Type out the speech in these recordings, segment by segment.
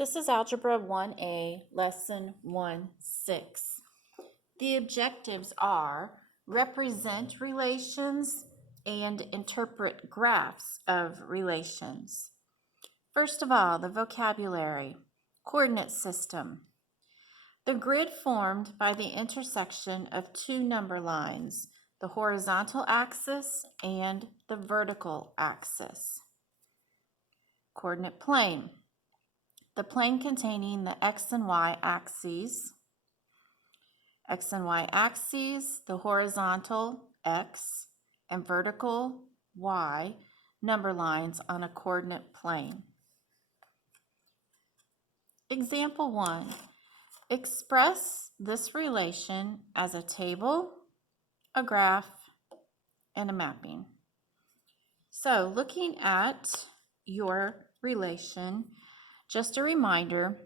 This is Algebra 1A, Lesson 1-6. The objectives are represent relations and interpret graphs of relations. First of all, the vocabulary, coordinate system. The grid formed by the intersection of two number lines, the horizontal axis and the vertical axis. Coordinate plane. The plane containing the x and y axes, the horizontal x and vertical y number lines on a coordinate plane. Example 1. Express this relation as a table, a graph, and a mapping. So looking at your relation, just a reminder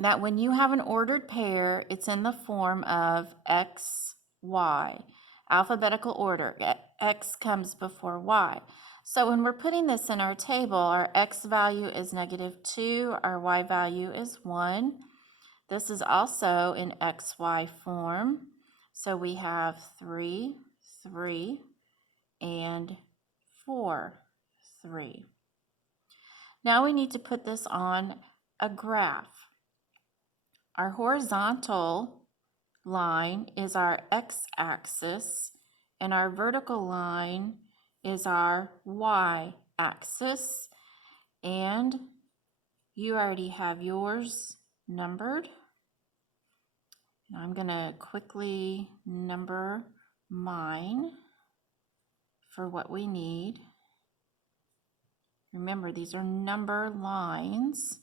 that when you have an ordered pair, it's in the form of x, y, alphabetical order. X comes before y. So when we're putting this in our table, our x value is -2, our y value is 1. This is also in xy form. So we have 3, 3, and 4, 3. Now we need to put this on a graph. Our horizontal line is our x-axis, and our vertical line is our y-axis. And you already have yours numbered. I'm going to quickly number mine for what we need. Remember, these are number lines.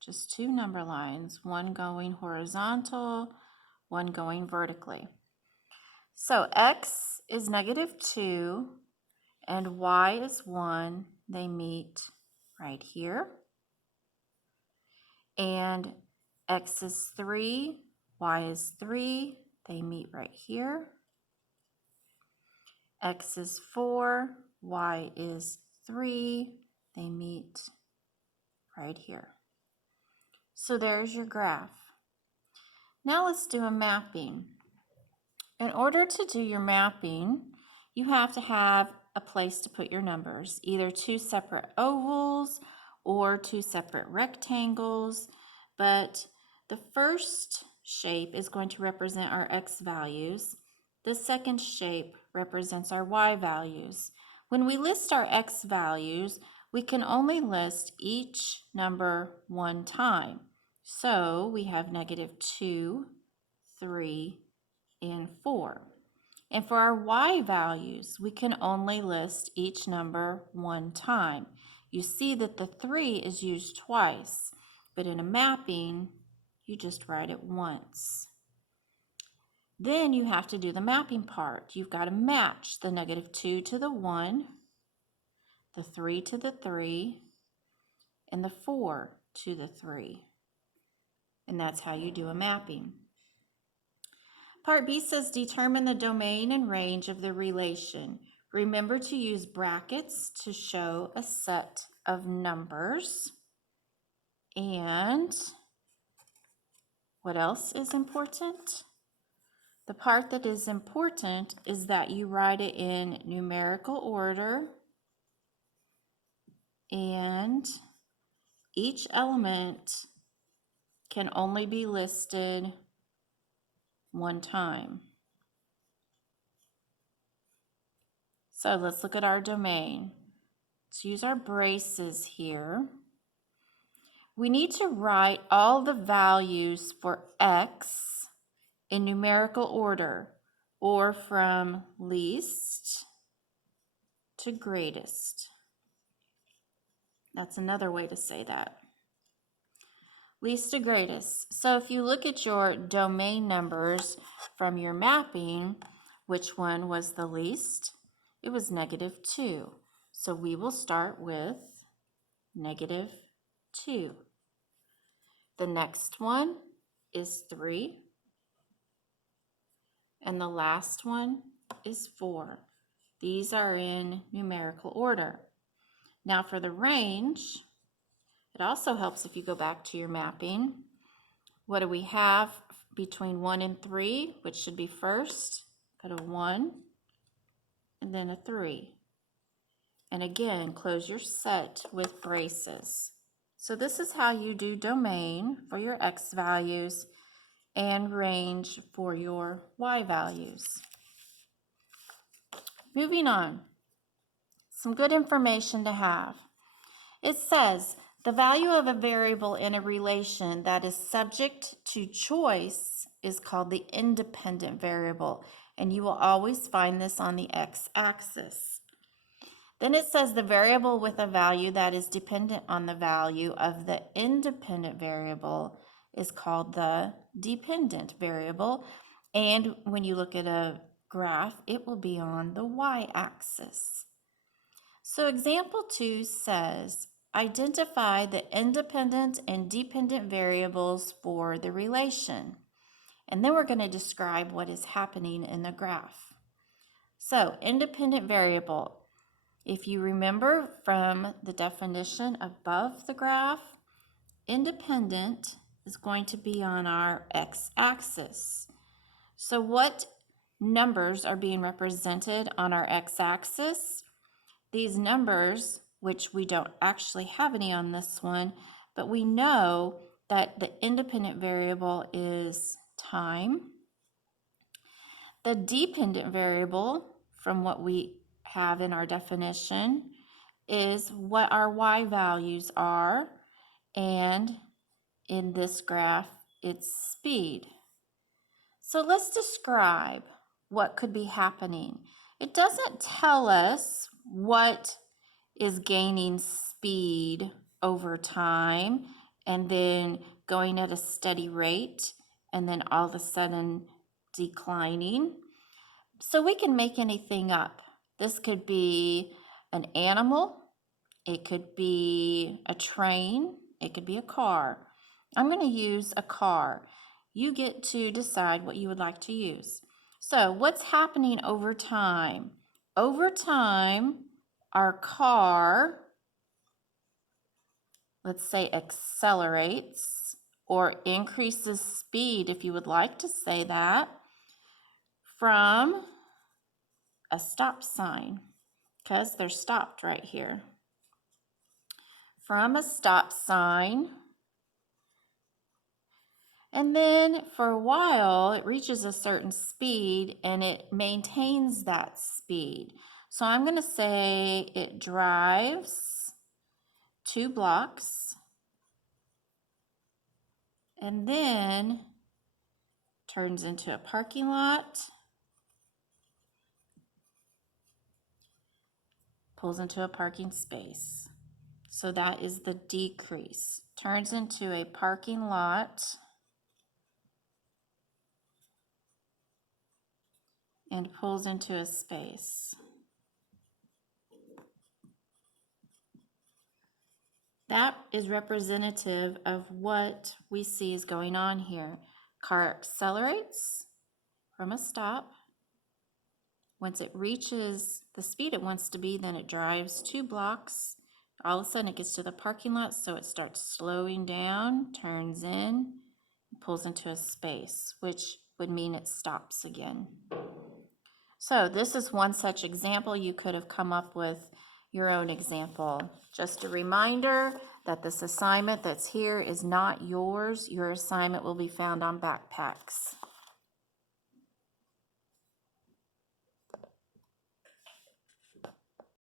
Just two number lines, one going horizontal, one going vertically. So x is -2 and y is 1. They meet right here. And x is 3, y is 3. They meet right here. X is 4, y is 3. They meet right here. So there's your graph. Now let's do a mapping. In order to do your mapping, you have to have a place to put your numbers, either two separate ovals or two separate rectangles. But the first shape is going to represent our x values. The second shape represents our y values. When we list our x values, we can only list each number one time. So we have -2, 3, and 4. And for our y values, we can only list each number one time. You see that the 3 is used twice, but in a mapping, you just write it once. Then you have to do the mapping part. You've got to match the -2 to the 1, the 3 to the 3, and the 4 to the 3. And that's how you do a mapping. Part B says determine the domain and range of the relation. Remember to use brackets to show a set of numbers. And what else is important? The part that is important is that you write it in numerical order, and each element can only be listed one time. So let's look at our domain. Let's use our braces here. We need to write all the values for x in numerical order, or from least to greatest. That's another way to say that. Least to greatest. So if you look at your domain numbers from your mapping, which one was the least? It was -2. So we will start with -2. The next one is 3. And the last one is 4. These are in numerical order. Now for the range, It also helps if you go back to your mapping. What do we have between 1 and 3, which should be first? Put a 1 and then a 3. And again, close your set with braces. So this is how you do domain for your x values and range for your y values. Moving on, some good information to have. It says the value of a variable in a relation that is subject to choice is called the independent variable, and you will always find this on the x-axis. Then it says the variable with a value that is dependent on the value of the independent variable is called the dependent variable. And when you look at a graph, it will be on the y-axis. So example 2 says, identify the independent and dependent variables for the relation. And then we're going to describe what is happening in the graph. So independent variable. If you remember from the definition above the graph, independent is going to be on our x-axis. So what numbers are being represented on our x-axis? These numbers, which we don't actually have any on this one, but we know that the independent variable is time. The dependent variable, from what we have in our definition, is what our y values are, and in this graph, it's speed. So let's describe what could be happening. It doesn't tell us what is gaining speed over time and then going at a steady rate and then all of a sudden declining. So we can make anything up. This could be an animal, it could be a train, it could be a car. I'm going to use a car. You get to decide what you would like to use. So what's happening over time? Over time, our car, let's say, accelerates or increases speed, if you would like to say that, from a stop sign, because they're stopped right here. From a stop sign, and then for a while it reaches a certain speed and it maintains that speed. So I'm going to say it drives 2 blocks and then turns into a parking lot, pulls into a parking space. So that is the decrease. Turns into a parking lot and pulls into a space. That is representative of what we see is going on here. Car accelerates from a stop. Once it reaches the speed it wants to be, then it drives 2 blocks. All of a sudden it gets to the parking lot, so it starts slowing down, turns in, pulls into a space, which would mean it stops again. So this is one such example. You could have come up with your own example. Just a reminder that this assignment that's here is not yours. Your assignment will be found on backpacks.